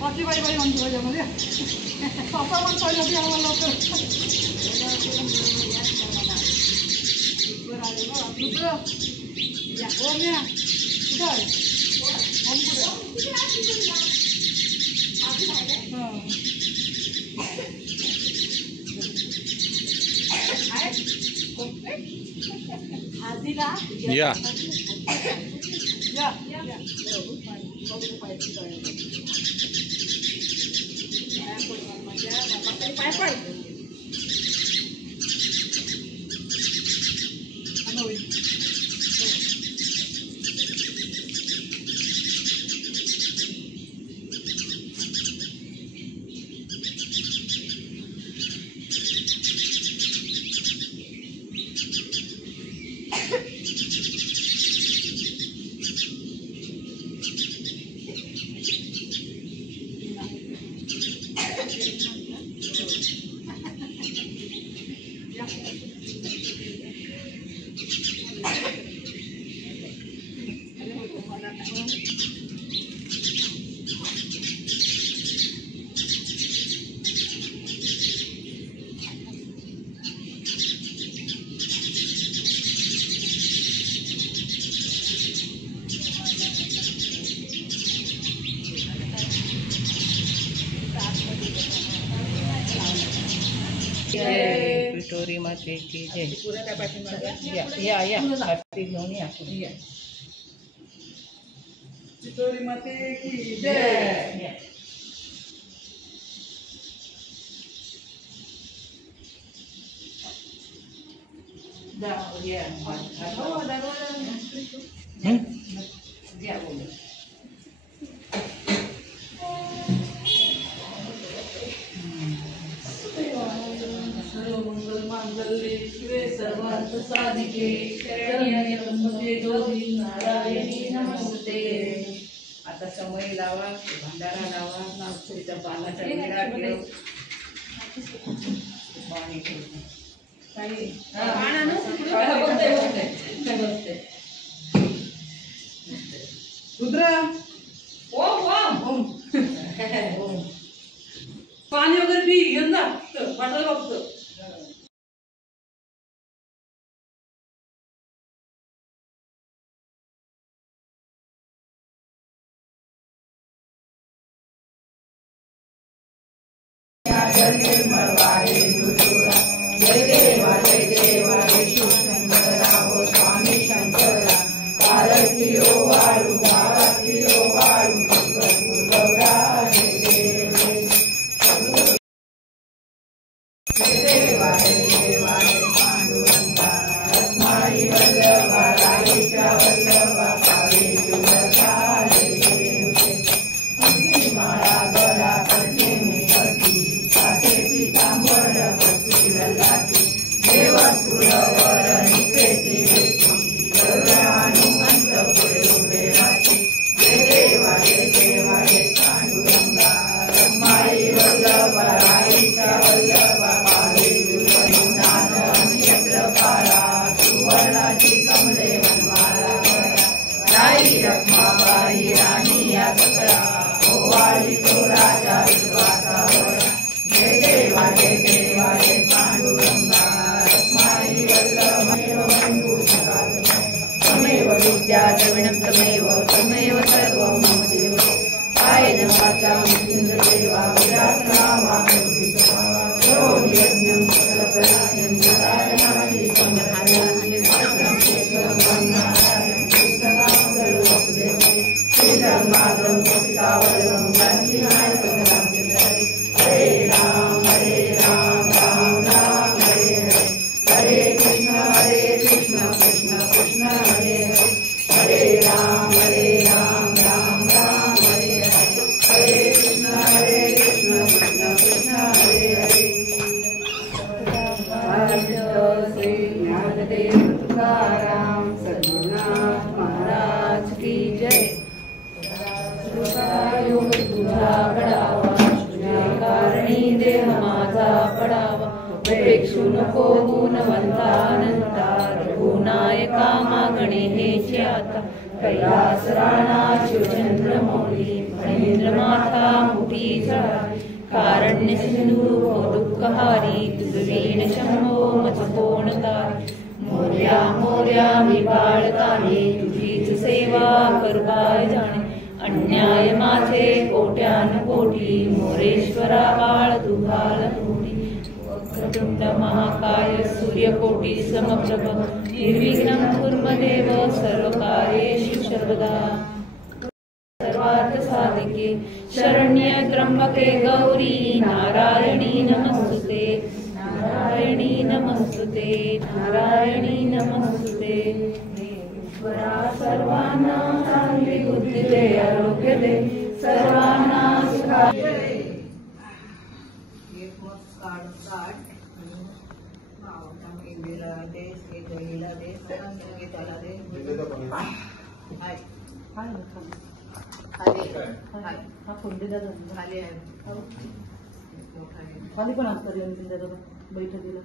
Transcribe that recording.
बाकी बाई बाई म्हणतो त्याच्यामध्ये पापा पण पाहिलं की आम्हाला लवकर दुसरं ओम या कुठं आहे ओम कुठं आधीला या विठोरी माते की जय या आरती घेऊन या विठोरी माते की जय सर्वार्थ साधिके शरण्ये त्र्यंबके गौरी नारायणी नमस्ते। आता समय लावा, भंडारा लावा, तिथं पानाचा विडा ठेव, पाणी ठेव, पाणी वगैरे पी घेऊन जा वाटायला बघतो पिता अपेक्षू नको गुणवंतानंता रघुनायका मागणे हेचे आता कैलास राणा शिवचंद्र मौली फणींद्र माथा मुठी झळाली कारण्य सिंधू दुःखहारी तुझवीण शंभो मज कोण तारी मोर्या मोर्या मी बाळकाने तुझीच सेवा करबाय जाणे अन्याय माझे कोट्यान कोटी मोरेश्वरा बाळ तुझाल कोटी वक्रतुंड महाकाय सूर्यकोटी समप्रभ निर्विघ्नं कुर्मदेव सर्वकार्येषु सर्वदा सर्वार्थ साधिके शरण्य त्र्यंबके गौरी नारायणी नमस्तुते नारायणी नमस्तुते नारायणी नमस्तुते ईश्वरा सर्वांना चांगली बुद्धी दे आरोग्य दे सर्वांना सुखाय एक मत काढ इंदिरा दे गहिला दे गीताला दे हाय हा कोणते दादा खाली आहे खाली पण असतात बैठकीला